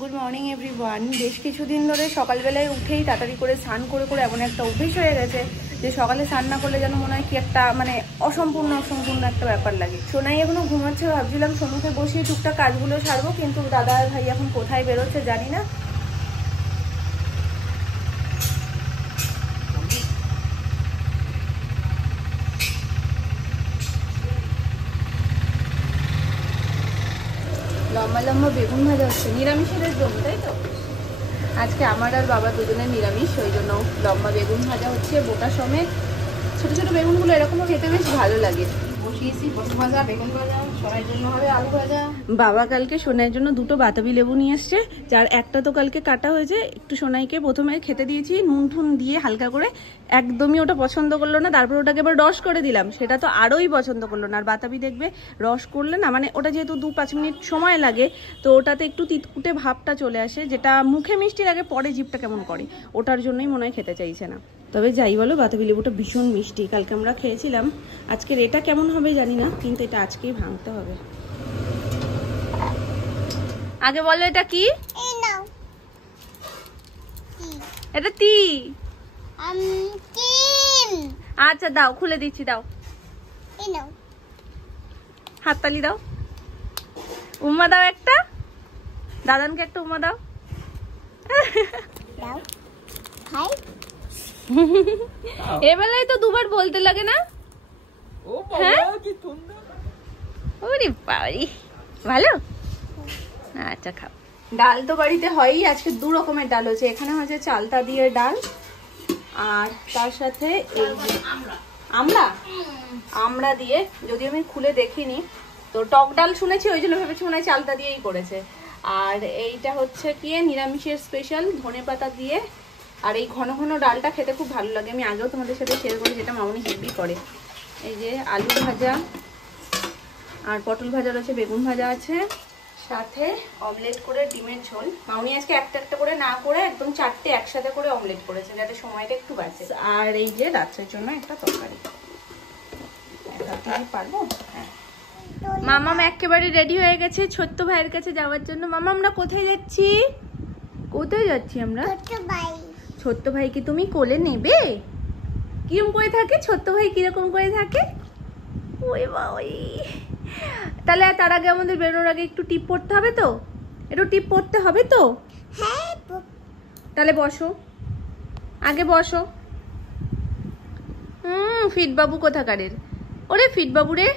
Good morning everyone. বেশ কিছুদিন ধরে সকালবেলায় উঠেই তাড়াতাড়ি করে স্নান করে করে এমন একটা অভ্যেস হয়ে গেছে যে সকালে স্নান না করলে যেন মনে হয় কি একটা অসম্পূর্ণ একটা ব্যাপার লাগে। সোনাই এখনো ঘুমাচ্ছে, ভাবছিলাম সোনুকে বসিয়ে টুকটাক কাজগুলো সারবো, কিন্তু দাদা আর ভাই এখন কোথায় বেরোচ্ছে জানি না। লম্বা লম্বা বেগুন ভাজা হচ্ছে নিরামিষের জন্য, তাই তো? আজকে আমার আর বাবা দুজনের নিরামিষ, ওই জন্য লম্বা বেগুন ভাজা হচ্ছে বোটা সমেত। ছোট ছোট বেগুনগুলো এরকমও খেতে বেশ ভালো লাগে। বসিয়েছি পটল ভাজা, বেগুন ভাজা, সোনার জন্য হবে আলু ভাজা। বাবা কালকে সোনার জন্য দুটো বাতাবি লেবু নিয়ে এসছে, যার একটা তো কালকে কাটা হয়েছে। একটু সোনাইকে প্রথমে খেতে দিয়েছি নুন ঠুন দিয়ে হালকা করে, একদমই ওটা পছন্দ করলো না। তারপর ওটাকে এবার রস করে দিলাম, সেটা তো আরোই পছন্দ করলো না। আর বাতাবি দেখবে রস করলে না, ওটা যেহেতু 2-5 মিনিট সময় লাগে, তো ওটাতে একটু তিতকুটে ভাবটা চলে আসে, যেটা মুখে মিষ্টি লাগে, পরে জিভটা কেমন করে, ওটার জন্যই মনে হয় খেতে চাইছে না। তবে যাই বলো, বাতাবি লেবুটা ভীষণ মিষ্টি, কালকে আমরা খেয়েছিলাম। আজকের এটা কেমন হবে জানি না, কিন্তু এটা আজকেই ভাঙতে হবে। আগে বলো এটা কি? এটা তি। আচ্ছা দাও, খুলে দিচ্ছি, দাও হাততালি দাও, উম্মা দাও একটা, দাদানকে একটা উম্মা দাও। এবেলায় তো দুবার বলতে লাগে না? ওরে বাবারি, ভালো। আচ্ছা খাও। ডাল তো বাড়িতে হয়ই, আজকে 2 রকমের ডাল হয়েছে। এখানে হচ্ছে চালতা দিয়ে ডাল, আর তার সাথে এই আমড়া দিয়ে, যদি আমি খুলে দেখিনি তো টক ডাল শুনেছি, ওই জন্য ভেবেছি মনে হয় চালতা দিয়েই করেছে। আর এইটা হচ্ছে কি নিরামিষের স্পেশাল ধনেপাতা দিয়ে। আর এই ঘন ঘন ডালটা খেতে খুব ভালো লাগে, আমি আগেও তোমাদের সাথে শেয়ার করি, যেটা মামনি হেভি করে। এই যে আলু ভাজা আর পটল ভাজা রয়েছে, বেগুন ভাজা আছে, সাথে অমলেট করে ডিমের ঝোল। মামনি আজকে একটা একটা করে না করে একদম 4টে একসাথে করে অমলেট করেছে, যাতে সময়টা একটু বাঁচে। আর এই যে রাত্রের জন্য একটা তরকারি। পারবো? হ্যাঁ। মামাম একেবারে রেডি হয়ে গেছে ছোট্ট ভাইয়ের কাছে যাওয়ার জন্য। মামা আমরা কোথায় যাচ্ছি? কোথায় যাচ্ছি আমরা? ছোট্ট ভাইকে তুমি কোলে নেবে? কিরকম করে থাকে ছোট্ট ভাই? কিরকম করে থাকে? ওই বাবাই, তাহলে তার আগে আমাদের বেরোনোর আগে একটু টিপ পড়তে হবে তো, একটু টিপ পড়তে হবে তো। হ্যাঁ, তাহলে বসো, আগে বসো। ফিট বাবু কোথাকারের? ওরে ফিট বাবু রে,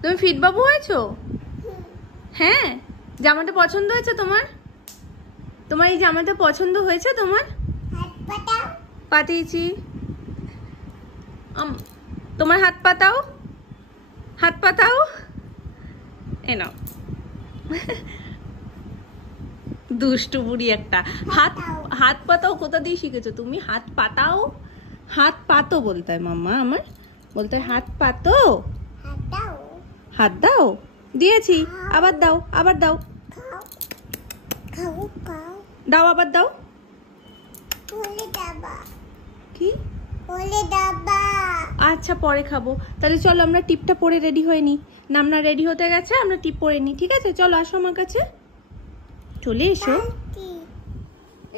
তুমি ফিট বাবু হয়েছো? হ্যাঁ, জামাটা পছন্দ হয়েছে তোমার? তোমার এই জামাটা পছন্দ হয়েছে তোমার? পাঠিয়েছি, তোমার হাত পাতাও, হাত পাতাও। এ নাও, দুষ্টু বুড়ি একটা। হাত পাতাও কোথা দিয়ে শিখেছো তুমি? হাত পাতাও, হাত পাতো বলতে হয় মাম্মা, আমার বলতে হয় হাত পাতো। হাত দাও, দিয়েছি, আবার দাও, আবার দাও, দাও আবার দাও। কি? আচ্ছা পরে খাবো। তাহলে চলো আমরা টিপটা পরে রেডি হয়ে নি। নামনা রেডি হতে গেছে, আমরা টিপ পরে নি, ঠিক আছে? চলো আসো আমার কাছে, চলে এসো।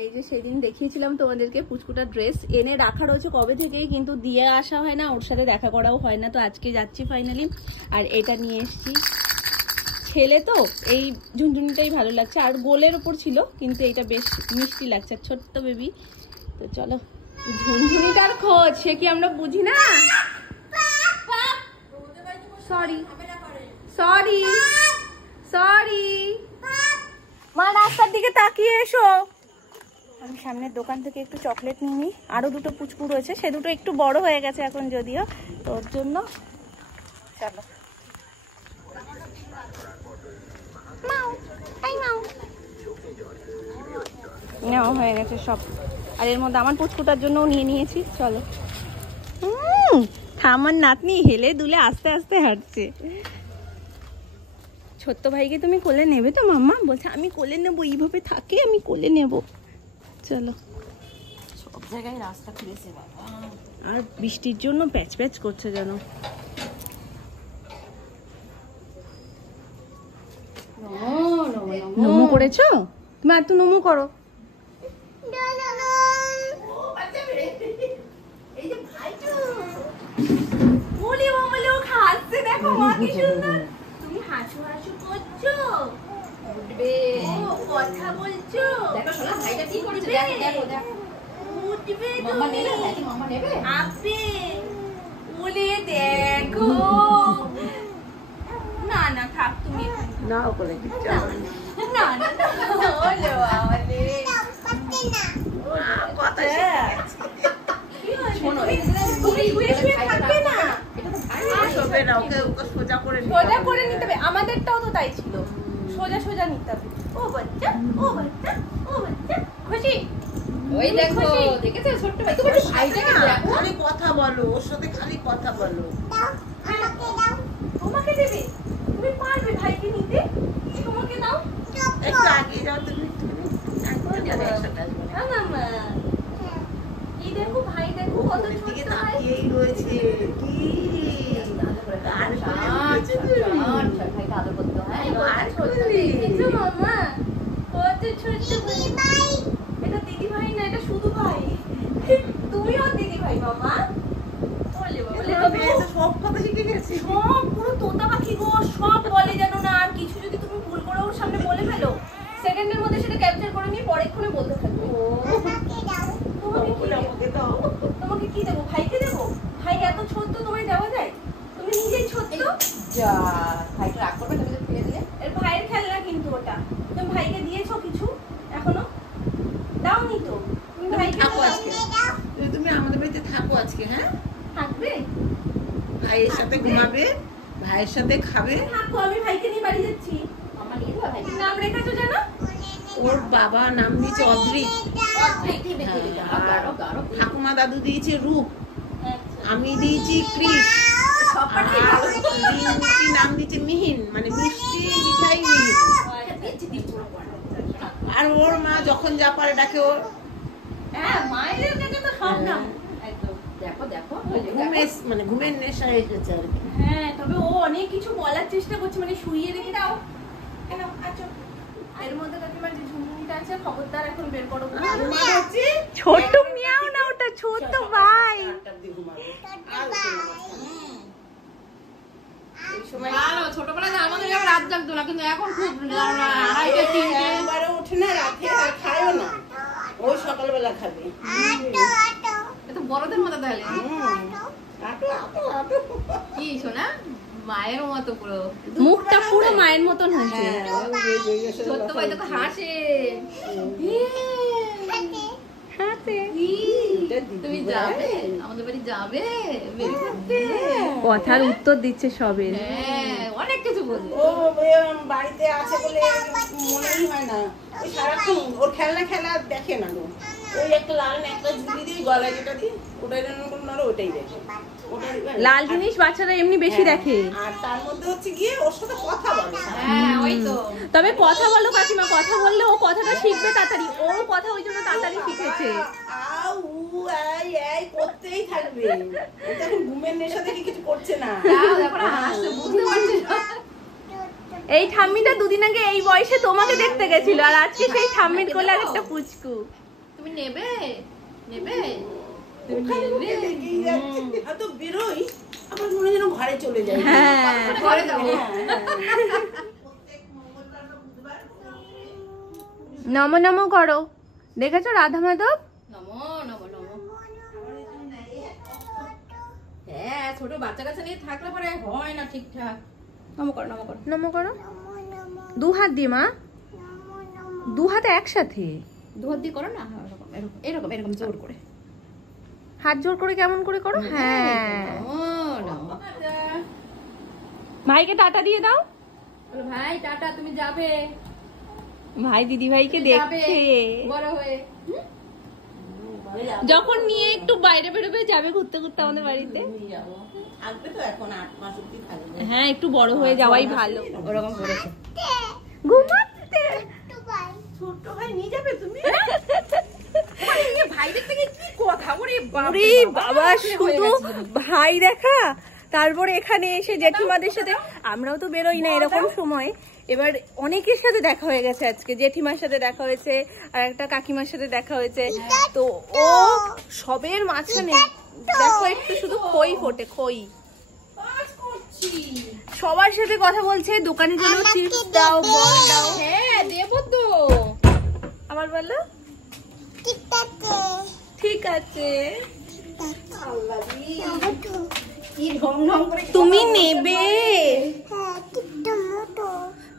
এই যে সেদিন দেখিয়েছিলাম তোমাদেরকে পুচকুটার ড্রেস এনে রাখা রয়েছে কবে থেকেই, কিন্তু দিয়ে আসা হয় না, ওর সাথে দেখা করাও হয় না। তো আজকে যাচ্ছি ফাইনালি, আর এটা নিয়ে এসছি। ছেলে তো এই ঝুনঝুনিটাই ভালো লাগছে, আর গোলের ওপর ছিল, কিন্তু এইটা বেশ মিষ্টি লাগছে, ছোট্ট বেবি। তো চলো, ঝুনঝুনিটার খোঁজ সে কি আমরা বুঝি না? সরি সরি সরি মা, রাস্তার দিকে তাকিয়ে এসো। আমি সামনের দোকান থেকে একটু চকলেট নিয়ে নিই, আরো 2টো পুচকু রয়েছে, সে দুটো একটু বড় হয়ে গেছে এখন যদিও, তোর জন্য। চলো নেওয়া হয়ে গেছে সব, আর এর মধ্যে আমার পুচকুটার জন্যও নিয়ে নিয়েছি। চলো। আমার নাতনি হেলে দুলে আস্তে আস্তে হাঁটছে। ছোট্ট ভাইকে তুমি কোলে নেবে তো? মাম্মা বলছে আমি কোলে নেবো, এইভাবে থাকে, আমি কোলে নেব। চলো, সব জায়গায় রাস্তা খুলেছে বাবা, আর বৃষ্টির জন্য প্যাচ প্যাচ করছে যেন। নমো করেছো? তুমি আর একটু নমু করো। দেখো মা কি সুন্দর, তুমি হাসু হাসু করছো, কথা বলছো। দেখো সোনা ভাইটা কি করছে, দেখো দেখো দেখো। উঠবে মাম্মা নেবে, নাকি মাম্মা নেবে? আপে বলে দেখো। না না থাক তুমি না বলে দিচ্ছ। না না বলো আলে কথা শোনো, তুমি শুয়ে শুয়ে থাকবে না, সোজা করে নিতে হবে। আমাদেরটাও তো তাই ছিল, সোজা সোজা নিতে হবে। ও বাচ্চা ও বাচ্চা ও বাচ্চা খুশি। ওই দেখো দেখেছো ছোট্ট ভাই, তুমি ভাইটাকে দেখো, খালি কথা বলো ওর সাথে, খালি কথা বলো। আমাকে দাও, তোমাকে দেবে, তুমি পারবে ভাইকে নিতে, তোমাকে দাও। একটু আগে যাও তুমি, মামা এই দেখো ভাই, দেখো কত ছোট তাকিয়েই রয়েছে। কি ভাইটা আদর করতে হয়, আর ছোট দেখেছো মামা কত ছোট ভাই। এটা দিদি ভাই না, এটা শুধু ভাই। তুমিও দিদি ভাই মামা। বলে বলে সব কথা শিখে গেছে, সব পুরো তোতা পাখি গো, সব বলে জানো না। আর কিছু যদি তুমি ভুল করে ওর সামনে বলে ফেলো, সেকেন্ডের মধ্যে সেটা ক্যাপচার করে নিয়ে পরেক্ষণে বলতে থাকবে। তোমাকে কি দেবো? ভাইকে দেবো? ভাই এত ছোট তোমায় দেওয়া যায়? তুমি নিজেই ছোট। যা ভাইকে রাগ করবে, তুমি তো ফেলে দিলে। এর ভাইয়ের খেলনা কিন্তু ওটা। তুমি ভাইকে দিয়েছো কিছু এখনো? দাওনি তো। তুমি ভাইকে থাকো আজকে, তুমি আমাদের বাড়িতে থাকো আজকে। হ্যাঁ থাকবে, ভাইয়ের সাথে ঘুমাবে, ভাইয়ের সাথে খাবে। থাকো, আমি ভাইকে নিয়ে বাড়ি যাচ্ছি। মামা নিয়ে যাবে ভাইকে। নাম রেখেছো জানো? ওর বাবা নাম দিয়েছে অদ্রিক। ঠাকুমা দাদু দিয়েছে রূপ, আমি দিয়েছি কৃষ, নাম দিয়েছে মিহিন, মানে মিষ্টি মিঠাই মিহিন। আর ওর মা যখন যা পারে ডাকে ওর। হ্যাঁ মায়ের কাছে তো সব নাম একদম। দেখো দেখো মানে ঘুমের নেশা এসেছে আর কি। হ্যাঁ তবে ও অনেক কিছু বলার চেষ্টা করছে, মানে শুইয়ে রেখে দাও কেন। আচ্ছা এর মধ্যে কাকিমার যে ঝুমুনিটা আছে খবরদার এখন বের করো। ছোট মিয়াও না, ওটা ছোট ভাই। ছোটবেলায় আমাদের রাত জাগতো না, কিন্তু এখন খুব ওঠে না রাতে, আর খায়ও না, ওই সকালবেলা খাবে। এটা বড়দের মতো তাহলে কি শোনা, মায়ের মতো পুরো, মুখটা পুরো মায়ের মতন হয়েছে। ছোট্ট ভাই তো হাসে। তুমি যাবে আমাদের বাড়ি, যাবে কথার উত্তর দিচ্ছে সবে। হ্যাঁ অনেক কিছু বলছে। ও বাড়িতে আছে বলে মনেই হয় না, ওই সারাক্ষণ ওর খেলনা খেলা দেখে না গো। ওই একটা লাল একটা ঝুলি দিয়ে গলায় যেটা দিই ওটাই ওটাই দেখে। লাল জিনিস বাচ্চারা এমনি বেশি দেখে, আর তার মধ্যে হচ্ছে গিয়ে ওর সাথে কথা বলে। হ্যাঁ ওই তো। তবে কথা বলো কাকিমা, কথা বললে ও কথাটা শিখবে তাড়াতাড়ি, ওর কথা ওই জন্য তাড়াতাড়ি শিখেছে। এই করতেই থাকবে, এটা এখন ঘুমের নেশা থেকে কিছু করছে না। বুঝতে পারছি। এই ঠাম্মিটা দুদিন আগে এই বয়সে তোমাকে দেখতে গেছিল, আর আজকে সেই ঠাম্মির কোলে আর একটা পুচকু। তুমি নেবে নেবে বেরোই, আমার মনে যেন ঘরে চলে যায়। ঘরে যাবো। নমো নমো করো, দেখেছো রাধা মাধব? নমো নমো নমো। হ্যাঁ ছোট বাচ্চা কাছে নিয়ে থাকলে পরে হয় না ঠিকঠাক। নমো করো নমো করো নমো করো। দু হাত দিয়ে মা, দু হাতে একসাথে, দু হাত দিয়ে করো না, এরকম এরকম এরকম জোর করে, হাত জোর করে কেমন করে করো। হ্যাঁ ভাইকে টাটা দিয়ে দাও। ভাই টাটা, তুমি যাবে। ভাই দিদি ভাইকে দেখছে বড় হয়ে, যখন নিয়ে একটু বাইরে বেরোবে, যাবে ঘুরতে ঘুরতে আমাদের বাড়িতে। থাকবে তো এখন 8 মাস অবধি থাকবে। হ্যাঁ একটু বড় হয়ে যাওয়াই ভালো। ওরকম করেছে ঘুমাতে। ছোট ভাই নিয়ে যাবে তুমি? ভাইদের থেকে কি কথা, ওরে বাবা শুধু ভাই দেখা। তারপরে এখানে এসে জেঠিমাদের সাথে, আমরাও তো বেরোই না এরকম সময়, এবার অনেকের সাথে দেখা হয়ে গেছে আজকে, জেঠিমার সাথে দেখা হয়েছে আর একটা কাকিমার সাথে দেখা হয়েছে। তো ও সবের মাঝখানে দেখো একটু শুধু খই ফোটে, খই। সবার সাথে কথা বলছে, দোকানের জন্য চিপস দাও, বল দাও। হ্যাঁ দেবো তো। আবার বলো ঠিক আছে। তুমি নেবে?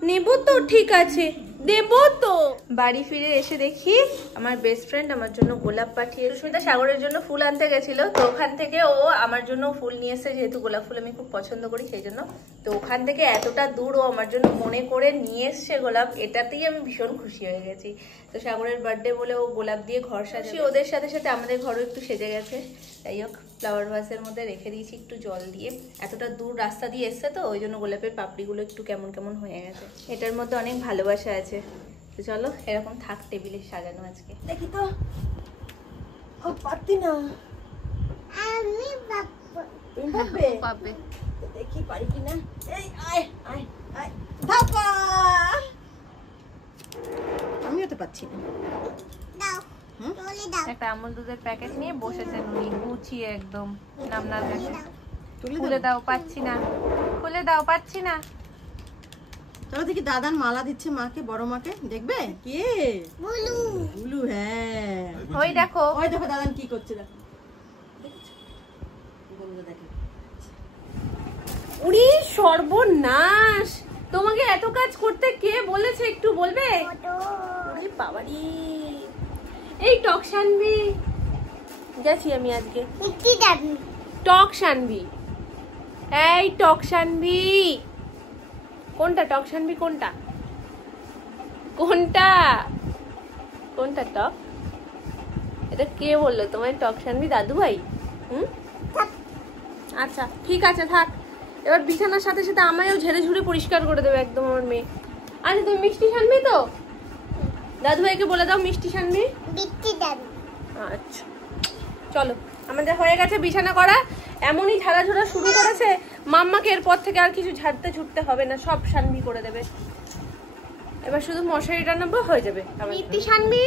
নেবো তো, ঠিক আছে দেবো তো। বাড়ি ফিরে এসে দেখি আমার বেস্ট ফ্রেন্ড আমার জন্য গোলাপ পাঠিয়ে, সুস্মিতা সাগরের জন্য ফুল আনতে গেছিল, তো ওখান থেকে ও আমার জন্য ফুল নিয়ে এসে, যেহেতু গোলাপ ফুল আমি খুব পছন্দ করি সেই জন্য। তো ওখান থেকে এতটা দূর ও আমার জন্য মনে করে নিয়ে এসছে গোলাপ, এটাতেই আমি ভীষণ খুশি হয়ে গেছি। তো সাগরের বার্থডে বলে ও গোলাপ দিয়ে ঘর সাজিয়ে, ওদের সাথে সাথে আমাদের ঘরও একটু সেজে গেছে। যাই হোক, ফ্লাওয়ার ভাসের মধ্যে রেখে দিয়েছি একটু জল দিয়ে, এতটা দূর রাস্তা দিয়ে এসছে তো ওই জন্য গোলাপের পাপড়িগুলো একটু কেমন কেমন হয়ে গেছে। এটার মধ্যে অনেক ভালোবাসা আছে। তো চলো এরকম থাক টেবিলে সাজানো আজকে। দেখি তো পারতি না আমি পাবে, দেখি পারি কিনা। এই আয় আয় আয় ধাপা, আমিও তো পাচ্ছি না। একটা আমুল দুধের প্যাকেট নিয়ে বসেছে নুনি, গুছিয়ে একদম নামনার কাছে। খুলে দাও, পাচ্ছি না, খুলে দাও, পাচ্ছি না। চলো দেখি দাদার মালা দিচ্ছে মাকে, বড় মাকে। দেখবে কে? বুলু। বুলু, হ্যাঁ। ওই দেখো, ওই দেখো দাদান কি করছে, দেখো। উড়ি সর্বনাশ, তোমাকে এত কাজ করতে কে বলেছে একটু বলবে? ওরে বাবারি, এই টক শানবি গেছি আমি আজকে, টক শানবি, এই টক শানবি কোনটা? টক শানবি কোনটা? কোনটা কোনটা টক? এটা কে বললো তোমায় টক শানবি? দাদু ভাই? আচ্ছা ঠিক আছে থাক। এবার বিছানার সাথে সাথে আমায়ও ঝেড়ে ঝুড়ে পরিষ্কার করে দেবে একদম আমার মেয়ে। আচ্ছা তুমি মিষ্টি শানবি তো? দাদু ভাইকে বলে দাও মিষ্টি শানবি। আচ্ছা চলো, আমাদের হয়ে গেছে বিছানা করা। এমনই ঝাড়াঝোড়া শুরু করেছে, মাম্মাকে এরপর থেকে আর কিছু ঝাড়তে ছুটতে হবে না, সব শানবি করে দেবে। এবার শুধু মশারিটা নেবো, হয়ে যাবে। মিষ্টি শানবি।